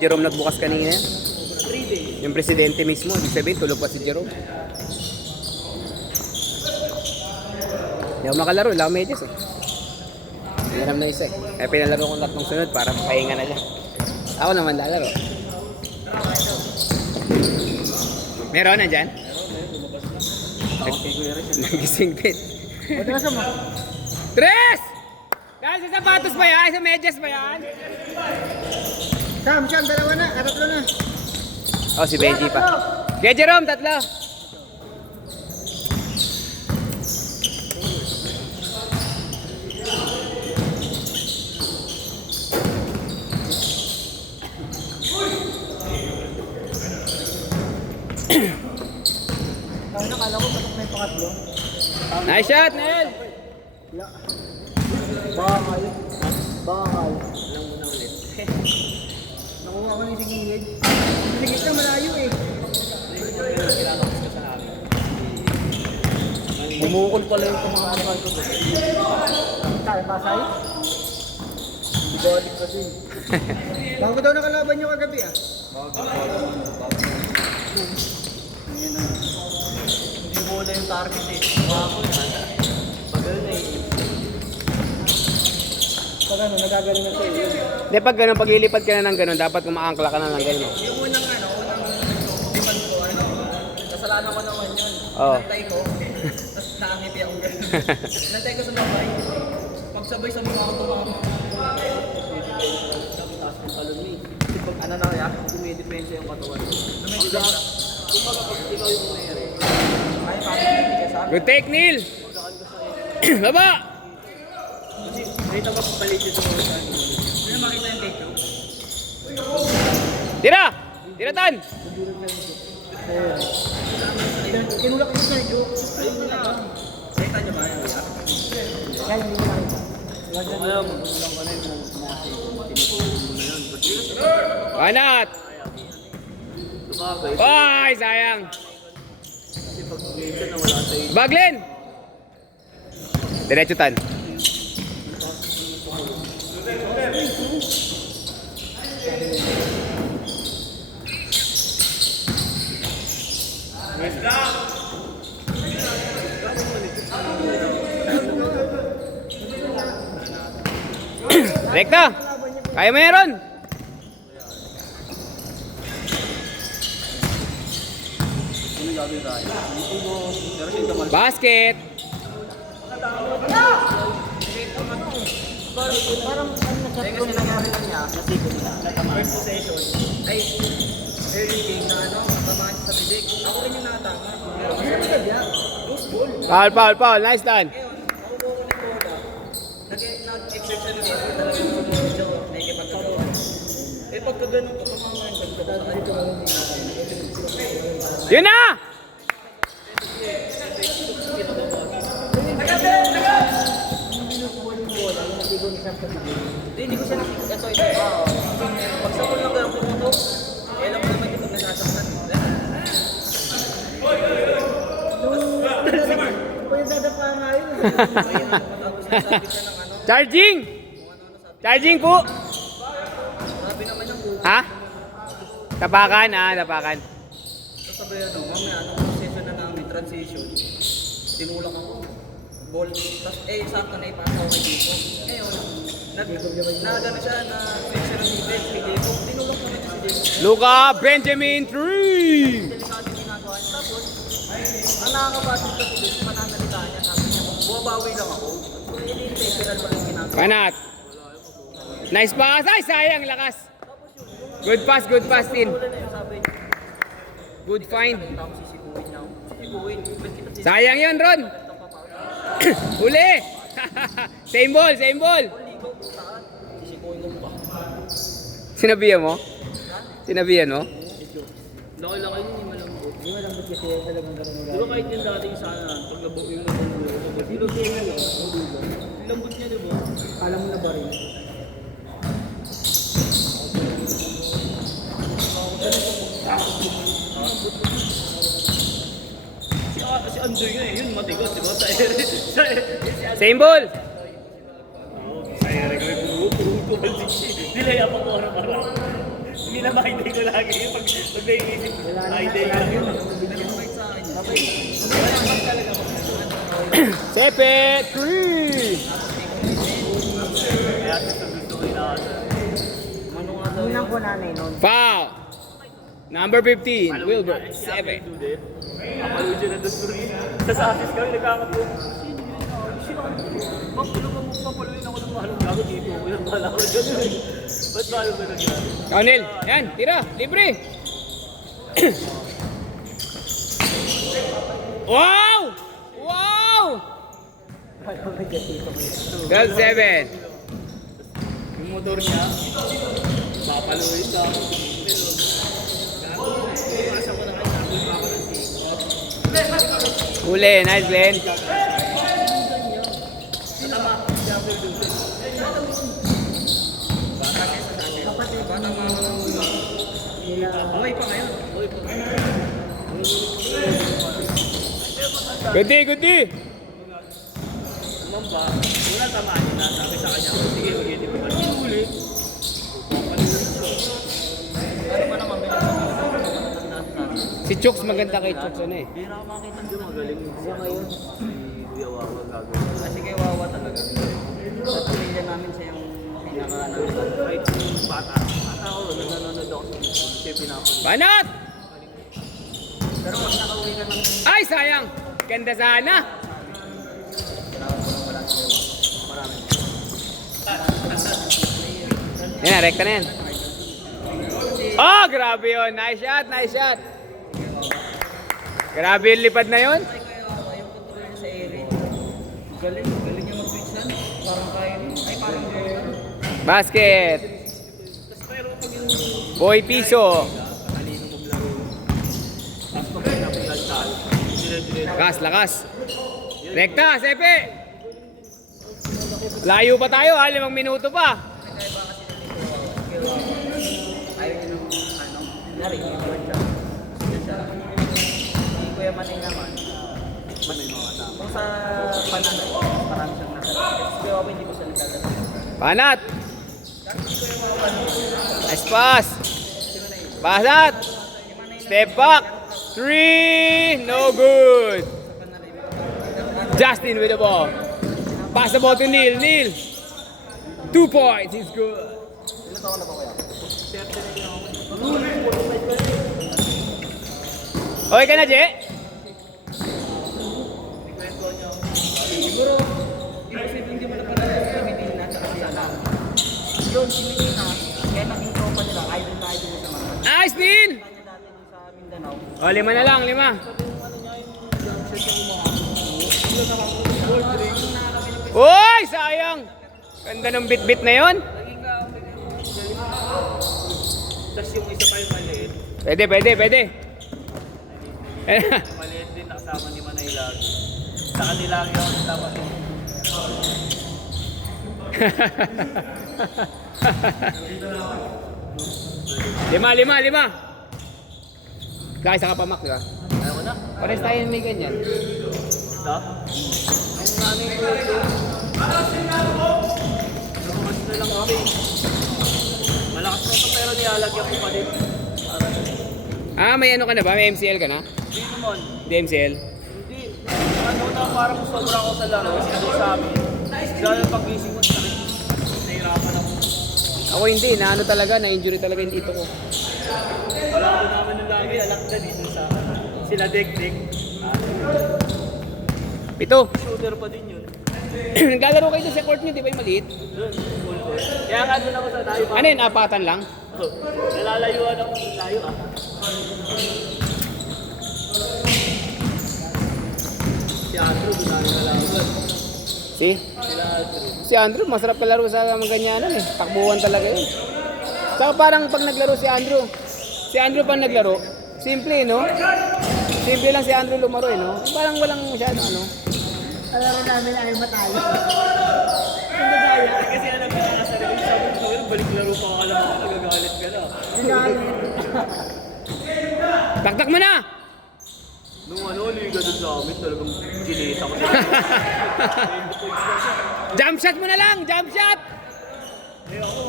Jerome nagbukas kanina. Yung presidente mismo, ibig sabihin tulog pa si Jerome. Hindi ako makalaro, wala akong medyas eh. Hiram na isa eh. Kaya pinalaro ko tatlong sunod para pahinga na lang. Ako naman lalaro. Meron na dyan? Nagising din. Tres! Dahil sa sapatos ba yan? Sa medyas ba yan? Sam, dalawa na, tatlo na. Oh, si Benji pa. Kaya Jerome, tatlo. Nakala ko patok may pangatlo. Nice shot, Nel! Bakal. Bakal. Alam mo na ulit. Nakuha ko na yung sigilid. Sigilid na malayo eh. Bumukol pala yung tumakasal ko. Tayo, pasay? Ibalik ka din. Bago daw nakalaban nyo kagabi ah. Hindi mo na yung target eh. Bago na. Bagal na eh. Pag ano, nagagaling na sa'yo yun. Hindi, pag ganun, pag lilipad ka na ng ganun, dapat kumakangkla ka na ng ganun. Yung unang lipad ko, kasalanan ko naman yun. Oo. Nantay ko, tapos nakangiti ako ganun. Nantay ko sa babay. Pagsabay sa mga ako tumama. Tapos ng talon mo eh. Pag ano na kaya, dumidepensa yung katawan. Kung pag ikaw yung mayroon, ay parang hindi ka sa akin. Good take, Neil! Baba! Kasi, may tapos palit yung tumama sa akin. Hindi na makita yung take ko. Tira! Tira, Tan! Kinulak ko sa iyo. Ayun na. Nakita niyo ba yun? Kaya hindi ko nakita. Alam mo, kulang ka na yung mga tinutulong mo na yun. Banat! Ay, sayang! Kasi pag minsan nawala sa'yo. Baglin! Diretso, Tan. Rekta! Kaya mo yan, Ron! Basket! Parang ano na sa kasi nangyari lang niya, nasikot niya. First possession, ay early game na ano, tamaan sa bibig. Ako rin yung nakatama. Pero kasi niya, loose ball. Foul. Nice, Tan. Ngayon, nakukuha ko ng bola. Nag-exert siya ng effort talaga sa medyo nakikipagkaroon. Eh pagka ganun ko, tumama yung pagkakita. Yun na! Hindi ko siya nakikita. Ito. Pag sa lang ganun pumutok, eh alam mo naman yung pag nasasaktan. Kung yung dadapa nga yun. Tapos nasabi siya ng ano. Charging! Charging po! Sabi naman yung buko. Ha? Tapakan, tapakan. Sasabi ano, mamaya anong session na namin, transition. Tinulak ako. Ball. Tapos sakto na ipasa ko kay Diego. Ngayon, nagana siya na switch siya ng defense kay Diego. Tinulak naman niya si Diego. Luka Benjamin 3! Delikado yung ginagawa niya. Tapos, ang nakakabatin kasi doon, pananalita niya, sabi niya, bumabawi lang ako. Ini-intentional pa rin ginagawa. Panat! Nice pass! Ay, sayang, lakas! Good pass, Tin. Wala na yun, sabi niya. Good find. Tapos sisiguin niya ako. Sisiguin. Sayang yun, Ron! Uli! Same ball! Ligaw po saan? Sisiguin mo pa. Sinabihan mo? Sinabihan mo? Laki-laki yun, hindi malambot. Hindi malambot kasi talagang gano'n mo. Di ba kahit yung dating sana, pag nabog yung nabog. Di ba kaya nga yun? Lambot niya, di ba? Alam mo na ba rin? Si Andoy nga eh, yun matigot, di ba? Same ball! Ay, nagawin ko. Nilaya pa ko para. Hindi na ma-high ko lagi yun. Pag naiisip ko, high-day lang yun. Nag-invite sa akin. Sepe, 3! Kaya gusto ko inaasa. Ano nga daw Unang po nanay nun. Foul! Number 15, Wilbert, 7. Kapalo dyan na doon sa office kami, nagkakapo. Ma'am, tulungan mo papaluin ako ng mahalong gago dito. Walang bahala ko dyan. Ba't mahalo ba nangyari? Kaunil, yan, tira, libre. Wow! Wow! 12-7. Yung motor niya, papaluin ka. Huli, nice, Glenn. Buhay pa ngayon. Good day, good day. Ma'am ba, una tamaan niya na sabi sa kanya, sige, ulitin mo ba? Huli. Ano ba naman Si Chooks, maganda kay Chooks, ano eh. Hindi na ako makita doon, magaling. Siya ngayon, si Kuya Wawa gagawin. Kasi kay Wawa talaga. Sa pamilya namin siya yung pinaka-nagsasabi. Kahit yung bata ako, nanonood ako siya pinapanood. Banat! Pero pag nakauwi ka ng Ay, sayang. Ganda sana. Yan, rekta na yan. Oh, grabe yun. Nice shot, nice shot. Grabe yung lipad na yun. kay Wawa, yung control niya sa area. Galing, galing niya mag-switch lang. Parang kaya niya. Ay, parang Jordan. Basket. Boy Piso. Talino maglaro. Tapos pag pinapigal tayo, dire-dire. Lakas, lakas. Rekta, Sepe. Layo pa tayo ha, 5 minuto pa. Ayaw niya nung, nangyari, yung board siya. Yun siya. Si Kuya Manay naman, mas kung sa pananay, marami siyang nakalala. Kasi si Kuya Wawa, hindi ko siya nakalala. Banat. Nice pass. Basat. Step back. 3. No good. Justin with the ball. Pass the ball to Neil. Neil. 2 points. He's good. Ilan taon na ba Kuya? Okay ka na, Je? Siguro, imposible hindi mo napalala sa Medina at sa Sana. Yun, si Medina, kaya naging tropa nila, idol na idol sa mga. Nice, Neil. Kanya dati dun sa Mindanao. O, 5 na lang, 5. Uy, sayang. Ganda ng bit-bit na yon. Tapos yung isa pa yung maliit. Pwede, pwede, pwede. Maliit din nakasama ni Manay lagi. Sa kanila yung kasama din. Lima. Kaya isa ka pa, Mac, di ba? Ayaw ko na. Pares tayo may ganyan. Ito? Ang nanay ko ito. Nabukas na lang kami. Malakas na ito pero nilalagyan ko pa din. Ah, may ano ka na ba? May MCL ka na? Hindi naman. Di MCL? Hindi. Ano na parang sobra ako sa laro. Kasi sa amin. Dahil pag-gising ko sakit. Nahirapan ako. Ako hindi, na ano talaga, na-injury talaga yung dito ko. Wala ko naman nung lagi. Alak na dito sa sila dek-dek. Pito. Shooter pa din yun. Naglalaro kayo dun sa court nyo, di ba yung maliit? Doon. Full court. Kaya nga doon ako sa tayo. Ano yun, apatan lang? Nalalayuan ako. Layo ah. Si Andrew, ginari na lang. Si? Sila Andrew. Si Andrew, masarap kalaro sa mga ganyanan eh. Takbuhan talaga yun. Saka parang pag naglaro si Andrew pag naglaro, simple no? Simple lang si Andrew lumaro eh no? Parang walang masyado ano. Alam namin ay matalo. Kasi alam ko na sa rin, sabi ko ngayon, balik laro pa ako, alam mo, nagagalit ka na. Nagalit. Taktak mo na! Nung ano, liga doon sa amin, talagang ginita ko. Jump shot mo na lang! Jump shot! Eh ako,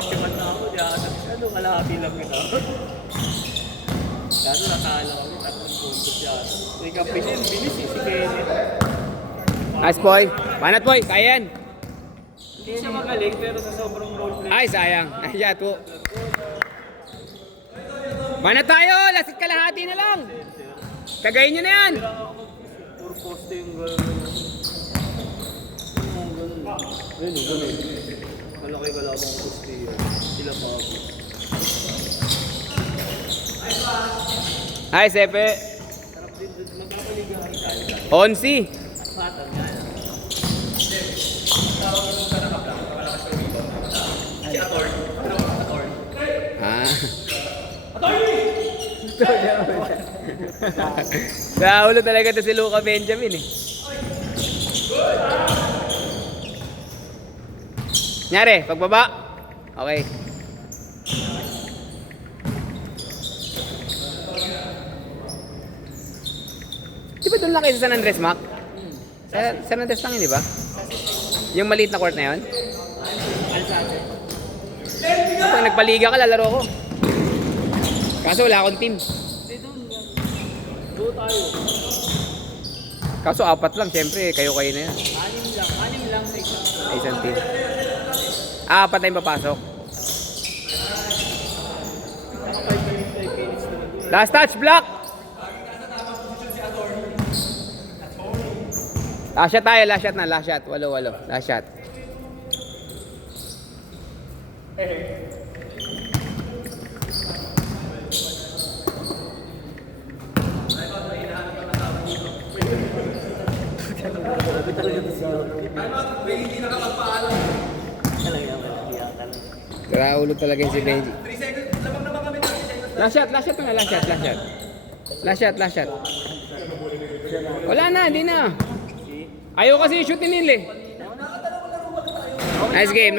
40 man na ako. Diyan, ano, kalahati lang kita. Kaya nakala kami, 3 puntos yata. Si Kapisin, bilis eh, si Kenneth. Nice boy. Banat boy, kaya yan. Hindi siya magaling, pero sa sobrang roleplay. Ay, sayang. Ay, yato. Banat tayo! Lasik kalahati na lang! Kagayin nyo na yan! Puro poste yung gano'n. Ayun, gano'n. Malaki galabang poste yun. Sila pa ako. Ay, Sepe. Sarap din doon. Magkakaligahan tayo. Onsi. Satan nga. Ah. Sa ulo talaga to si Luka Benjamin eh. Nyari, pagbaba. Okay. Di ba doon lang kayo sa San Andres, Mac? Sa San Andres lang yun, di ba? Yung maliit na court na yun? Pag nagpaliga ka, lalaro ko. Kaso wala akong team. Hindi doon. Go tayo. Kaso 4 lang, syempre, kayo-kayo na yan. 6 lang sa isang. Ay, isang team. 4 tayong papasok. Last touch, block! Last shot tayo, last shot na, last shot. 8-8, last shot. Kaya ulo talaga yung si Benji. 3 seconds. Lamang naman kami 3 seconds. Last shot na, last shot. Last shot. Wala na, hindi na. Ayaw kasi yung shoot ni Neil eh. Nice game.